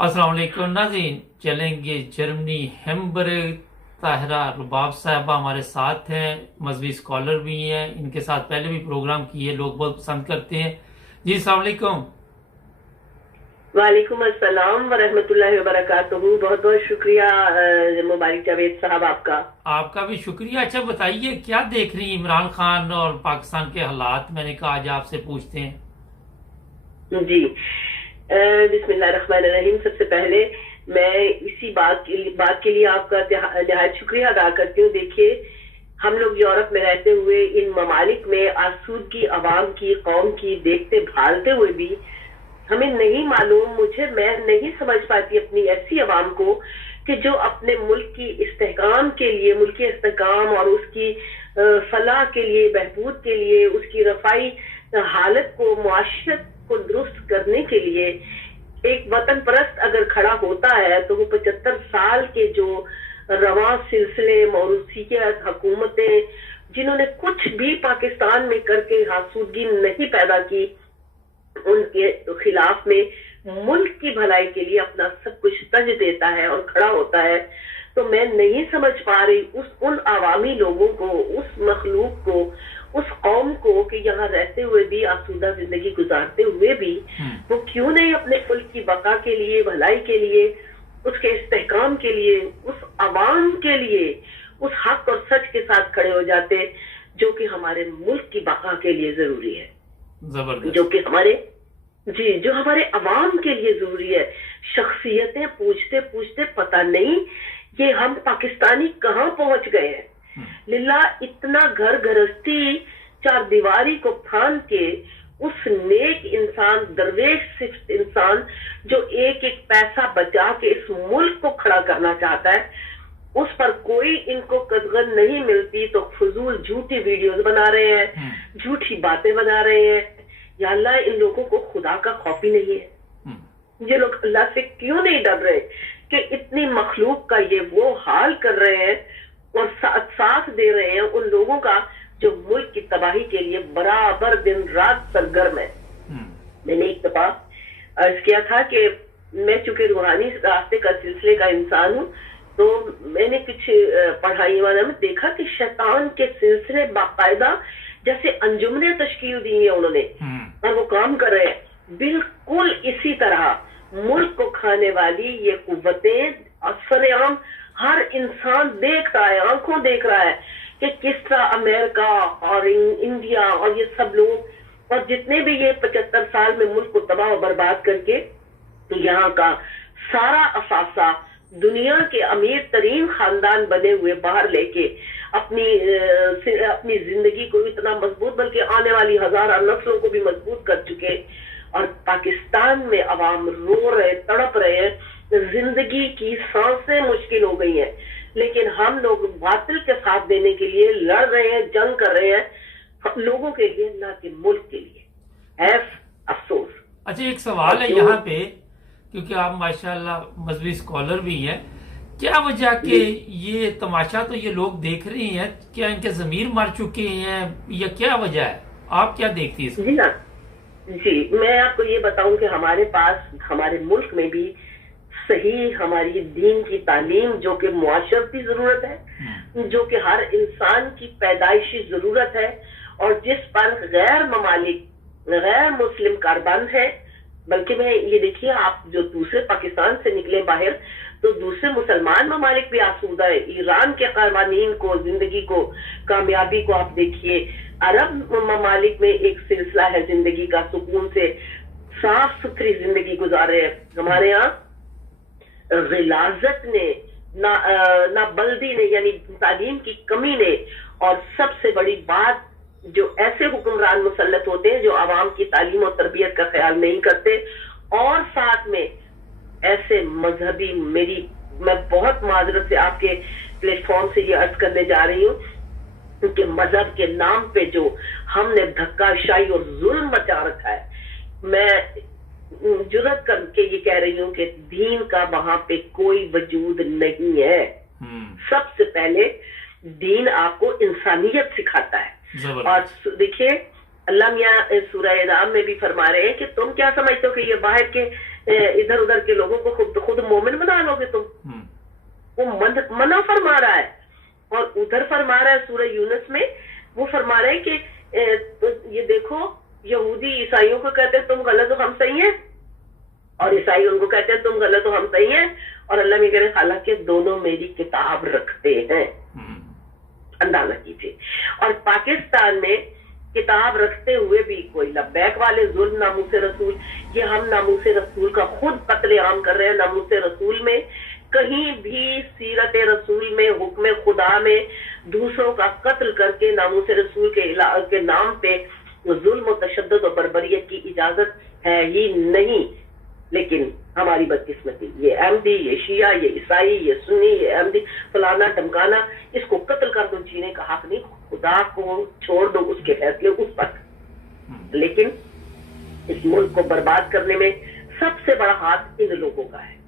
अस्सलाम वालेकुम नाज़रीन, चलेंगे जर्मनी हैम्बर्ग। ताहिरा रुबाब साहबा हमारे साथ हैं, मजहबी स्कॉलर भी हैं, इनके साथ पहले भी प्रोग्राम किए, लोग बहुत पसंद करते हैं। जी अस्सलाम वालेकुम। वालेकुम अस्सलाम वरहमतुल्लाहि वबरकातुहू। बहुत बहुत शुक्रिया मुबारक जावेद साहब आपका। आपका भी शुक्रिया। अच्छा बताइए, क्या देख रही हैं इमरान खान और पाकिस्तान के हालात? मैंने कहा आज आपसे पूछते हैं। जी, बिस्मिल्लाहिर्रहमानिर्रहीम। सबसे पहले मैं इसी बात के लिए आपका निहायत शुक्रिया अदा करती हूँ। देखिए, हम लोग यूरोप में रहते हुए इन ममालिक में आसूदगी अवाम की, कौम की देखते भालते हुए भी हमें नहीं मालूम, मैं नहीं समझ पाती अपनी ऐसी अवाम को कि जो अपने मुल्क की इस्तेहकाम के लिए, मुल्की इस्तेहकाम और उसकी फलाह के लिए, बहबूद के लिए, उसकी रफाई हालत को, मुआशरत को दुरुस्त करने के लिए एक वतन परस्त अगर खड़ा होता है तो वो 75 साल के जो रवां सिलसिले, मौरूसी हुकूमतें जिन्होंने कुछ भी पाकिस्तान में करके आसूदगी नहीं पैदा की, उनके खिलाफ में मुल्क की भलाई के लिए अपना सब कुछ तज देता है और खड़ा होता है। तो मैं नहीं समझ पा रही उन आवामी लोगों को, उस मखलूक को, उस कौम को कि यहाँ रहते हुए भी, आसूदा जिंदगी गुजारते हुए भी वो क्यों नहीं अपने मुल्क की बका के लिए, भलाई के लिए, उसके इस्तेहकाम के लिए, उस आवाम के लिए, उस हक और सच के साथ खड़े हो जाते जो कि हमारे मुल्क की बका के लिए जरूरी है, जो कि जो हमारे अवाम के लिए जरूरी है। शख्सियतें पूछते पूछते पता नहीं ये हम पाकिस्तानी कहाँ पहुंच गए हैं। लिल्ला, इतना घर गृहस्थी चार दीवारी को फान के उस नेक इंसान, दरवेश इंसान जो एक एक पैसा बचा के इस मुल्क को खड़ा करना चाहता है, उस पर कोई इनको कदर नहीं मिलती तो फजूल झूठी वीडियोस बना रहे हैं, झूठी बातें बना रहे हैं। या अल्लाह, इन लोगों को खुदा का खौफ ही नहीं है। ये लोग अल्लाह से क्यों नहीं डर रहे कि इतनी मखलूक का ये वो हाल कर रहे हैं और साथ दे रहे हैं उन लोगों का जो मुल्क की तबाही के लिए बराबर दिन रात सरगर्म है। मैंने एक दफा अर्ज किया था कि मैं चूंकि रूहानी रास्ते का सिलसिले का इंसान हूँ, तो मैंने कुछ पढ़ाई वाला में देखा कि शैतान के सिलसिले बाकायदा जैसे अंजुमने तश्कील दी है उन्होंने और वो काम कर रहे हैं। बिल्कुल इसी तरह मुल्क को खाने वाली ये कुव्वतें सरेआम हर इंसान देखता है, आंखों देख रहा है कि किस तरह अमेरिका और इंडिया और ये सब लोग और जितने भी ये 75 साल में मुल्क को तबाह और बर्बाद करके यहाँ का सारा असासा दुनिया के अमीर तरीन खानदान बने हुए बाहर लेके अपनी जिंदगी को इतना मजबूत, बल्कि आने वाली हजारों नस्लों को भी मजबूत कर चुके, और पाकिस्तान में अवाम रो रहे, तड़प रहे हैं, जिंदगी की सांसें मुश्किल हो गई हैं, लेकिन हम लोग बातिल के साथ देने के लिए लड़ रहे हैं, जंग कर रहे हैं लोगों के लिए, ना कि मुल्क के लिए। अफसोस। अच्छा, एक सवाल है यहाँ पे, क्योंकि आप माशाल्लाह मजहबी स्कॉलर भी हैं, क्या वजह के ये तमाशा तो ये लोग देख रहे हैं, क्या इनके जमीर मर चुके हैं या क्या वजह है? आप क्या देखती हैं? जी ना, जी मैं आपको ये बताऊं कि हमारे पास, हमारे मुल्क में भी सही हमारी दीन की तालीम, जो कि मुआशरती जरूरत है, जो कि हर इंसान की पैदाइशी जरूरत है, और जिस पर गैर ममालिक, गैर मुस्लिम कारबंद है, बल्कि मैं ये देखिए, आप जो दूसरे पाकिस्तान से निकले बाहर, तो दूसरे मुसलमान ममालिक भी आसूदा है। ईरान के कवानीन को, जिंदगी को, कामयाबी को आप देखिए। अरब ममालिक में एक सिलसिला है जिंदगी का, सुकून से साफ सुथरी जिंदगी गुजारे हैं। हमारे यहाँ गिलाजत ने, ना बल्दी ने, यानी तालीम की कमी ने, और सबसे बड़ी बात, जो ऐसे हुक्मरान मुसल्लत होते हैं जो आवाम की तालीम और तरबियत का ख्याल नहीं करते, और साथ में ऐसे मजहबी, मैं बहुत माजरत से आपके प्लेटफॉर्म से ये अर्ज करने जा रही हूँ, क्योंकि मजहब के नाम पे जो हमने धक्काशाही और जुल्म मचा रखा है, मैं जुर्रत करके ये कह रही हूँ कि दीन का वहां पे कोई वजूद नहीं है। सबसे पहले दीन आपको इंसानियत सिखाता है। और देखिए, अल्लाह मियां सूरह नाम में भी फरमा रहे हैं कि तुम क्या समझते हो कि ये बाहर के इधर उधर के लोगों को खुद मोमिन बना लोगे तुम? वो मना फरमा रहा है। और उधर फरमा रहा है सूरह यूनुस में, वो फरमा रहे हैं कि तो ये देखो, यहूदी ईसाइयों को कहते हैं तुम गलत हो हम सही हैं, और ईसाई उनको कहते हैं तुम गलत हो हम सही हैं, और अल्लाह में कह रहे हालांकि दोनों मेरी किताब रखते हैं। अंदाजा कीजिए। और पाकिस्तान में किताब रखते हुए भी कोई लब्बैक वाले जुल्म नामूस रसूल, ये हम नामूस रसूल का खुद कत्लेआम कर रहे हैं। नामूस रसूल में कहीं भी सीरत रसूल में, हुक्म खुदा में दूसरों का कत्ल करके नामूस रसूल के नाम पे जुल्म और तशद्दुद और बर्बरियत की इजाजत है ही नहीं। लेकिन हमारी बदकिस्मती, ये अहमदी, ये शिया, ये ईसाई, ये सुन्नी, ये अहमदी, फलाना टमकाना, इसको कत्ल कर दो, जीने का हक नहीं, खुदा को छोड़ दो, उसके फैसले उस पर। लेकिन इस मुल्क को बर्बाद करने में सबसे बड़ा हाथ इन लोगों का है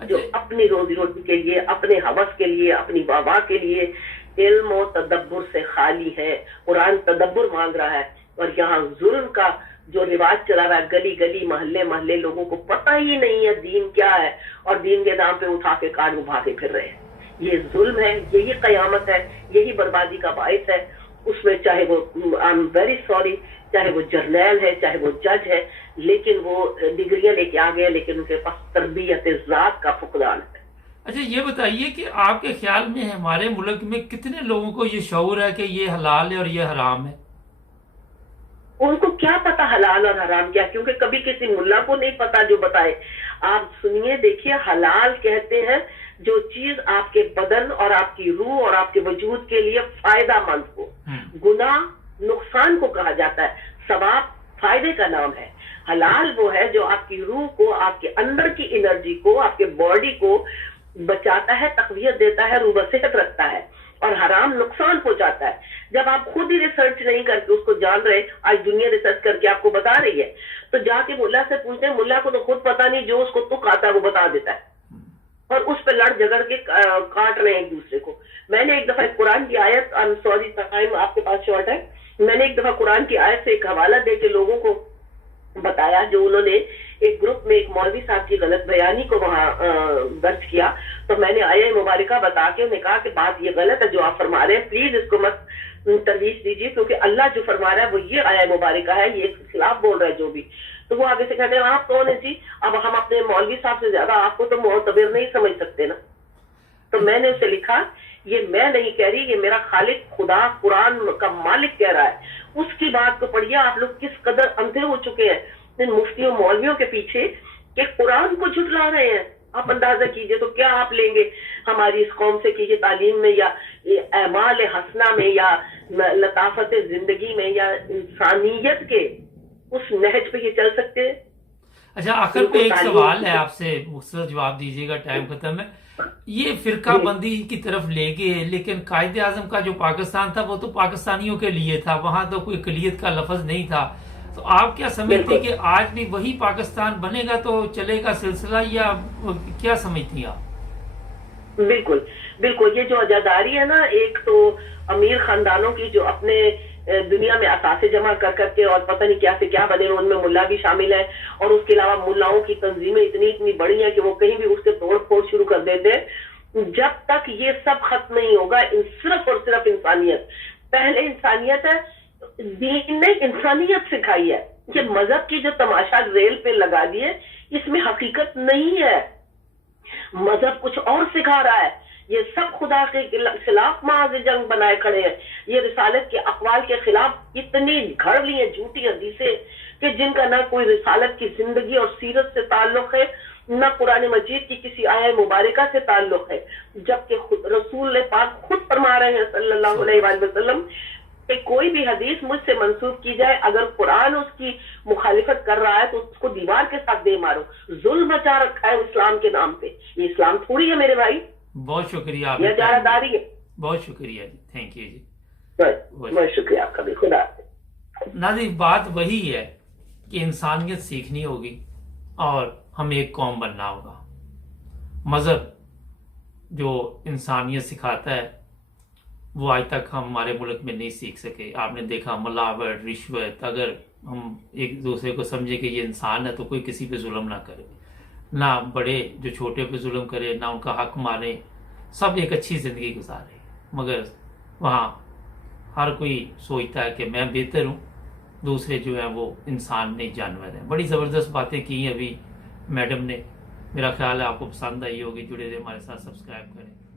जो अपनी रोजी रोटी के लिए, अपने हवस के लिए, अपनी वाह के लिए इल्म और तदब्बुर से खाली है। कुरान तदब्बुर मांग रहा है, और यहाँ जुल्म का जो रिवाज चला रहा है, गली गली महल्ले महल्ले, लोगों को पता ही नहीं है दीन क्या है, और दीन के नाम पे उठा के काट उठा के फिर रहे हैं। ये जुल्म है, यही कयामत है, यही बर्बादी का बाइस है। उसमें चाहे वो, आई एम वेरी सॉरी, चाहे वो जर्नैल है, चाहे वो जज है, लेकिन वो डिग्रियां लेके आ गए, लेकिन उनके पास तरबियत ज़ात का फुकदान है। अच्छा, ये बताइए कि आपके ख्याल में हमारे मुल्क में कितने लोगों को ये शऊर है कि ये हलाल है और ये हराम है? उनको क्या पता हलाल और हराम क्या, क्योंकि कभी किसी मुल्ला को नहीं पता जो बताए। आप सुनिए, देखिए, हलाल कहते हैं जो चीज आपके बदन और आपकी रूह और आपके वजूद के लिए फायदा मंद हो। गुनाह नुकसान को कहा जाता है, सवाब फायदे का नाम है। हलाल वो है जो आपकी रूह को, आपके अंदर की एनर्जी को, आपके बॉडी को बचाता है, तकवियत देता है, रूह सेहत रखता है। और हराम नुकसान पहुंचाता है। जब आप खुद ही रिसर्च नहीं करके उसको जान रहे, आज दुनिया रिसर्च करके आपको बता रही है, तो जाके मुल्ला से पूछते हैं, मुल्ला को तो खुद पता नहीं, जो उसको तुक आता है वो बता देता है, और उस पर लड़ झगड़ के काट रहे हैं एक दूसरे को। मैंने एक दफा कुरान की आयत, आई एम सॉरी टाइम आपके पास शॉर्ट है, मैंने एक दफा कुरान की आयत से एक हवाला दे के लोगों को बताया, जो उन्होंने एक ग्रुप में एक मौलवी साहब की गलत बयानी को वहां दर्ज किया, तो मैंने आया मुबारका बता के उन्हें कहा कि बात ये गलत है जो आप फरमा रहे हैं, प्लीज इसको मत तरवीज दीजिए, क्योंकि अल्लाह जो फरमा रहा है वो ये आया मुबारका है, ये इसके खिलाफ बोल रहा है जो भी। तो वो आगे से कहते हैं, आप कौन है जी? अब हम अपने मौलवी साहब से ज्यादा आपको तो मोतबर नहीं समझ सकते ना। तो मैंने उसे लिखा, ये मैं नहीं कह रही, ये मेरा खालिक खुदा कुरान का मालिक कह रहा है। उसकी बात को पढ़िए, आप लोग किस कदर अंधे हो चुके हैं इन मुफ्तियों मौलवियों के पीछे कि कुरान को झुठला रहे हैं। आप अंदाजा कीजिए, तो क्या आप लेंगे हमारी इस कौम से कि ये तालीम में या अमाल हसना में या लताफत जिंदगी में या इंसानियत के उस नहज पे ये चल सकते हैं? अच्छा, आखिर पे एक सवाल है आपसे, मुख्तसर जवाब दीजिएगा, टाइम खत्म है। ये फिरका बंदी की तरफ ले गए, लेकिन कायदे आजम का जो पाकिस्तान था वो तो पाकिस्तानियों के लिए था, वहां तो कोई अकलियत का लफ्ज नहीं था। तो आप क्या समझते कि आज भी वही पाकिस्तान बनेगा तो चलेगा सिलसिला, या क्या समझती आप? बिल्कुल बिल्कुल, ये जो आजादारी है ना, एक तो अमीर खानदानों की जो अपने दुनिया में असासे जमा कर करके और पता नहीं क्या से क्या बने, उनमें मुल्ला भी शामिल है, और उसके अलावा मुल्लाओं की तंजीमें इतनी बड़ी हैं कि वो कहीं भी उसके तोड़ फोड़ शुरू कर देते हैं। जब तक ये सब खत्म नहीं होगा, सिर्फ और सिर्फ इंसानियत, पहले इंसानियत है, दीन ने इंसानियत सिखाई है। ये मजहब की जो तमाशा रेल पे लगा दिए, इसमें हकीकत नहीं है, मजहब कुछ और सिखा रहा है। ये सब खुदा के खिलाफ महाज जंग बनाए खड़े हैं। ये रिसालत के अकवाल के खिलाफ इतनी घड़ ली है झूठी हदीसें कि जिनका ना कोई रिसालत की जिंदगी और सीरत से ताल्लुक है, ना कुरान मजीद की किसी आया मुबारका से ताल्लुक है, जबकि रसूल पाक खुद फरमा रहे हैं सल्लल्लाहु अलैहि वसल्लम कि कोई भी हदीस मुझसे मंसूब की जाए, अगर कुरान उसकी मुखालिफत कर रहा है तो उसको दीवार के साथ दे मारो। जुल्म मचा रखा है इस्लाम के नाम पे, ये इस्लाम थोड़ी है मेरे भाई। बहुत शुक्रिया, ये जारादारी है। बहुत शुक्रिया जी, थैंक यू जी, बहुत शुक्रिया आपका भी, खुदा। नाज़रीन, बात वही है कि इंसानियत सीखनी होगी और हमें एक कौम बनना होगा। मजहब जो इंसानियत सिखाता है वो आज तक हम हमारे मुल्क में नहीं सीख सके। आपने देखा मिलावट, रिश्वत, अगर हम एक दूसरे को समझे कि ये इंसान है तो कोई किसी पे जुल्म ना करे। ना बड़े जो छोटे पे जुल्म करे, ना उनका हक मारे, सब एक अच्छी जिंदगी गुजारे। मगर वहाँ हर कोई सोचता है कि मैं बेहतर हूँ, दूसरे जो है वो इंसान नहीं जानवर हैं। बड़ी ज़बरदस्त बातें की अभी मैडम ने, मेरा ख्याल है आपको पसंद आई होगी। जुड़े रहे हमारे साथ, सब्सक्राइब करें।